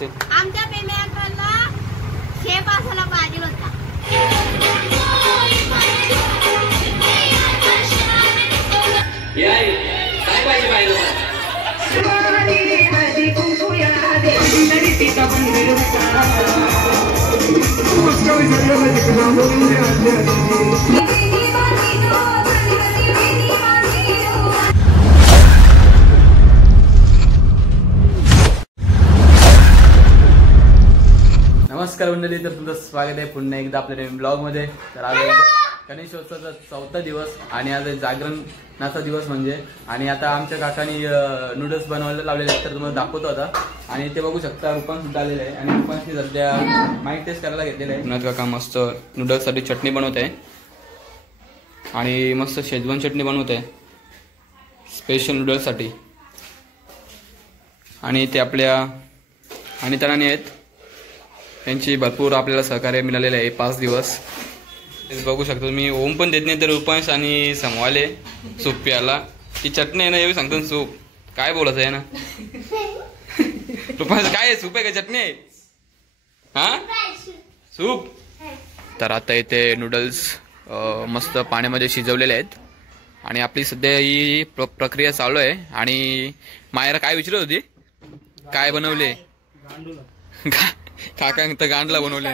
बोलशील? आमच्या पेमेंटला शेप असायला पाहिजे होता. काय पाहिजे पाहिजे नमस्कार मंडळी, तर तुमचं स्वागत आहे पुन्हा एकदा आपल्या नवीन ब्लॉग मध्ये. तर आज गणेशोत्सवाचा 4था दिवस आणि आज जागरणाचा दिवस म्हणजे. आणि आता आमच्या काकांनी नूडल्स बनवायला लावलेले आहेत, तर तुम्हाला दाखवतो आता. आणि ते बघू शकता, रुपान सुद्धा आलेले आहे आणि रुपानशी सध्या माइक टेस्ट करायला घेतलेलं आहे. पुन्हा काका मस्त नूडल्स साठी चटणी बनवत आहे आणि मस्त शेजवान चटणी बनवत आहे स्पेशल नूडल्स साठी. आणि ते आपल्या अनिताराणी आहेत, त्यांची भरपूर आपल्याला सहकार्य मिळालेलं आहे 5 दिवस. बघू शकतो तुम्ही. ओम पण देत नाही तर रुपांश आणि समवाले सूप प्यायला. ती चटणी आहे ना, एवढी सांगतो सूप. काय बोलायचं आहे ना रुपांश, काय आहे? सूप आहे का चटणी आहे? हा, सूप. तर आता इथे नूडल्स मस्त पाण्यामध्ये शिजवलेले आहेत आणि आपली सध्या ही प्रक्रिया चालू आहे. आणि मायरा काय विचारत होती, काय बनवले? काका तर गांडला बनवले.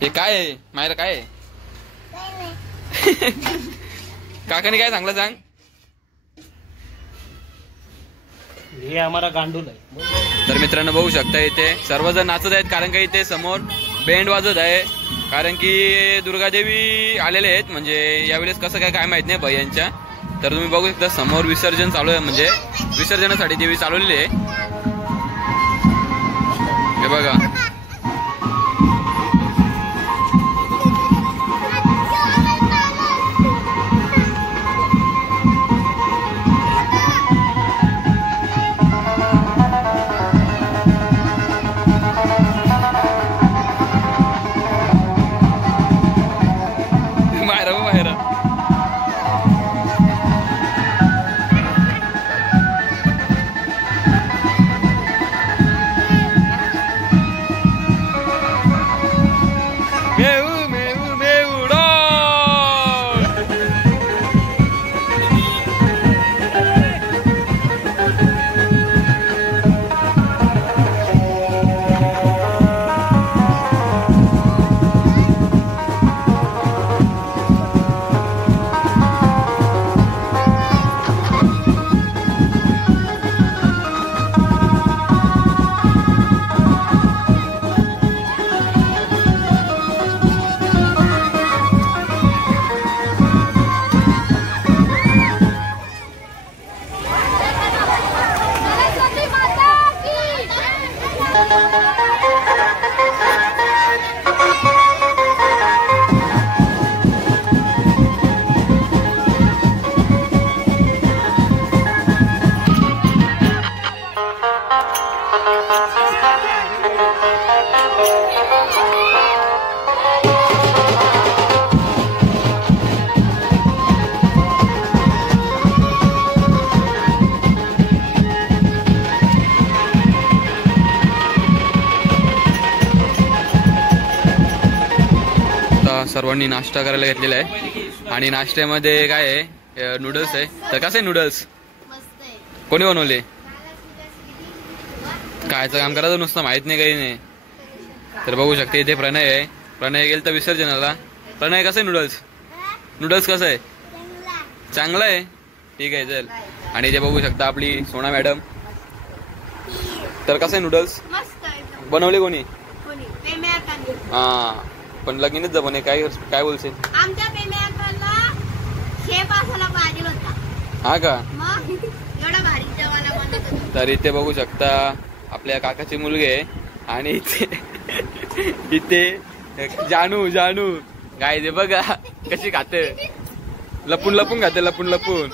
हे काय आहे मायरा, काय आहे? काकाने काय सांगलं सांग? हे आम्हाला गांडूल आहे. तर मित्रांनो बघू शकता, इथे सर्वजण नाचत आहेत कारण की इथे समोर बँड वाजत आहे. कारण की दुर्गादेवी आलेले आहेत, म्हणजे यावेळेस कसं काय माहित नाही भैयांच्या. तर तुम्ही बघू शकता समोर विसर्जन चालू आहे, म्हणजे विसर्जनासाठी देवी चालवलेली आहे. हे बघा, सर्वांनी नाश्ता करायला घेतलेला आहे. आणि नाश्त्यामध्ये काय आहे, नूडल्स आहे. तर कसं आहे नूडल्स? कोणी बनवले? कायचं काम करायचं नुसतं माहित नाही, काही नाही. तर बघू शकते इथे प्रणय आहे. प्रणय गेल तर विसर्जनाला. प्रणय कसं आहे नूडल्स? नूडल्स कसं आहे? चांगलं आहे, ठीक आहे चल. आणि इथे बघू शकता आपली सोना मॅडम. तर कसं आहे नूडल्स? बनवले कोणी? हा, पण लगीनच जमणे. काय बोलशील? आमच्या पेमेंटला शेप असायला पाहिजे होता. हा का? मग एवढा भारी जेवायला बनवत होता. तर इथे बघू शकता आपल्या काकाची मुलगी आहे. आणि इथे जानू गाय दे बघा कशी खाते, लपून लपून खाते, लपून लपून.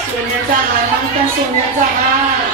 सोन्याचा हार आमचा सोन्याचा हार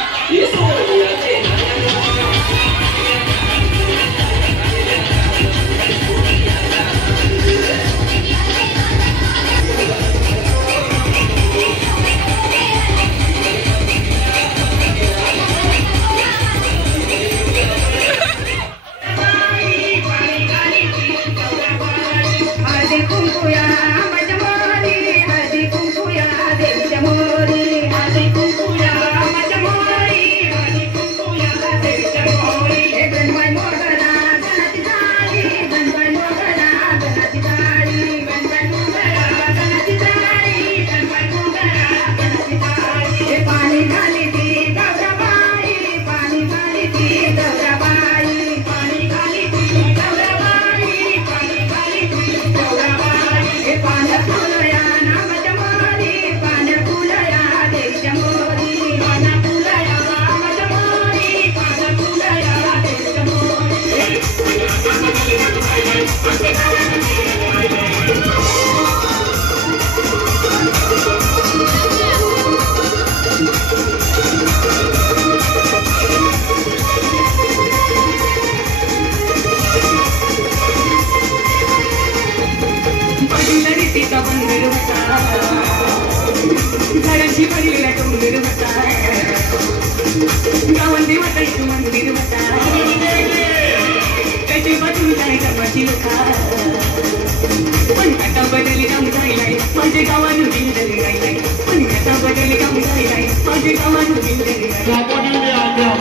झाडांची भरलेला डोंगर होता गावांनी वाटायचं मंदिर होता त्याची बाजू जायचा माझी होता पण आता बदलली काम जायलाय माझे गावानं बिल्डर राहिलाय पण आता बदलली काम जायलाय माझे गावानं बिल्डर राहिलाय